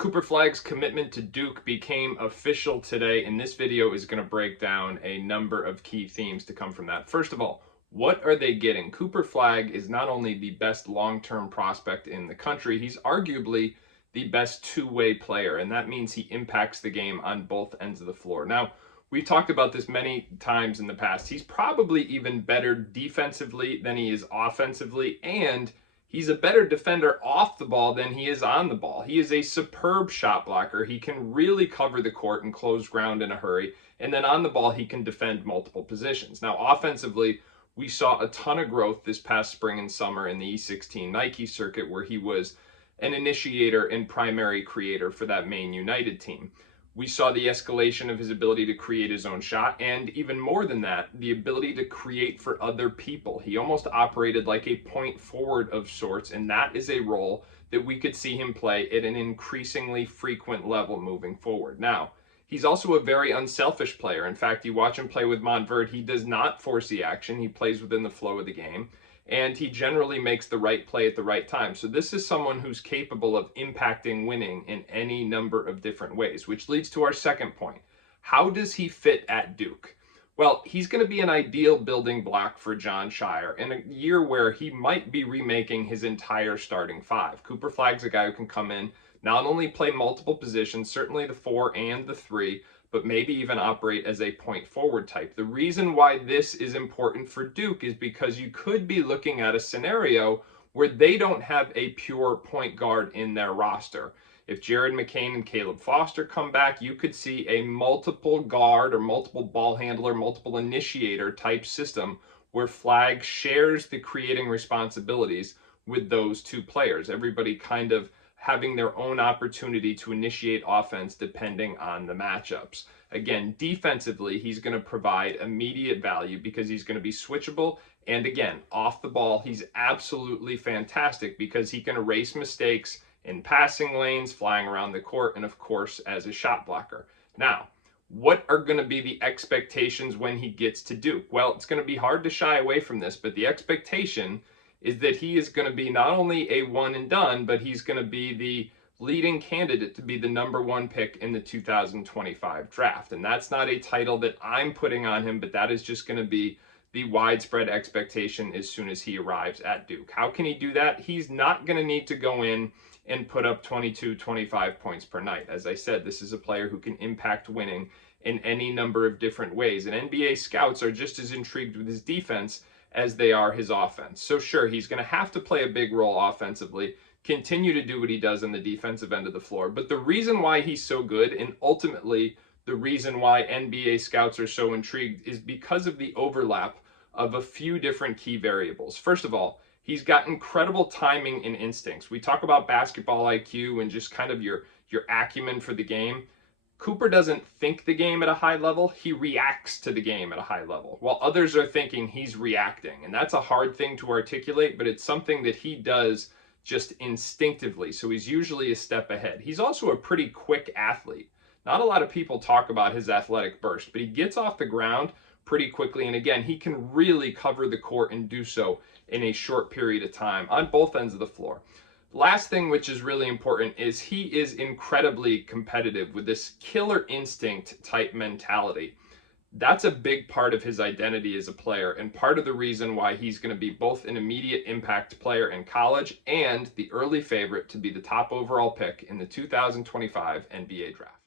Cooper Flagg's commitment to Duke became official today, and this video is going to break down a number of key themes to come from that. First of all, what are they getting? Cooper Flagg is not only the best long-term prospect in the country, he's arguably the best two-way player, and that means he impacts the game on both ends of the floor. Now, we've talked about this many times in the past. He's probably even better defensively than he is offensively, and he's a better defender off the ball than he is on the ball. He is a superb shot blocker. He can really cover the court and close ground in a hurry. And then on the ball, he can defend multiple positions. Now, offensively, we saw a ton of growth this past spring and summer in the E16 Nike circuit, where he was an initiator and primary creator for that Maine United team. We saw the escalation of his ability to create his own shot, and even more than that, the ability to create for other people. He almost operated like a point forward of sorts, and that is a role that we could see him play at an increasingly frequent level moving forward. Now, he's also a very unselfish player. In fact, you watch him play with Montverde, he does not force the action. He plays within the flow of the game, and he generally makes the right play at the right time. So this is someone who's capable of impacting winning in any number of different ways, which leads to our second point. How does he fit at Duke? Well, he's going to be an ideal building block for Jon Scheyer in a year where he might be remaking his entire starting five. Cooper Flagg's a guy who can come in, not only play multiple positions, certainly the 4 and the 3, but maybe even operate as a point forward type. The reason why this is important for Duke is because you could be looking at a scenario where they don't have a pure point guard in their roster. If Jared McCain and Caleb Foster come back, you could see a multiple guard or multiple ball handler, multiple initiator type system where Flagg shares the creating responsibilities with those two players. Everybody kind of having their own opportunity to initiate offense depending on the matchups. Again, defensively, he's going to provide immediate value because he's going to be switchable. And again, off the ball, he's absolutely fantastic because he can erase mistakes in passing lanes, flying around the court, and of course, as a shot blocker. Now, what are going to be the expectations when he gets to Duke? Well, it's going to be hard to shy away from this, but the expectation is that he is going to be not only a one and done, but he's going to be the leading candidate to be the #1 pick in the 2025 draft. And that's not a title that I'm putting on him, but that is just going to be the widespread expectation as soon as he arrives at Duke. How can he do that? He's not going to need to go in and put up 22, 25 points per night. As I said, this is a player who can impact winning in any number of different ways. And NBA scouts are just as intrigued with his defense as they are his offense. So sure, he's going to have to play a big role offensively, continue to do what he does on the defensive end of the floor. But the reason why he's so good, and ultimately the reason why NBA scouts are so intrigued, is because of the overlap of a few different key variables. First of all, he's got incredible timing and instincts. We talk about basketball IQ and just kind of your acumen for the game. Cooper doesn't think the game at a high level, he reacts to the game at a high level, while others are thinking he's reacting. And that's a hard thing to articulate, but it's something that he does just instinctively, so he's usually a step ahead. He's also a pretty quick athlete. Not a lot of people talk about his athletic burst, but he gets off the ground pretty quickly, and again, he can really cover the court and do so in a short period of time on both ends of the floor. Last thing, which is really important, is he is incredibly competitive with this killer instinct type mentality. That's a big part of his identity as a player, and part of the reason why he's going to be both an immediate impact player in college and the early favorite to be the top overall pick in the 2025 NBA draft.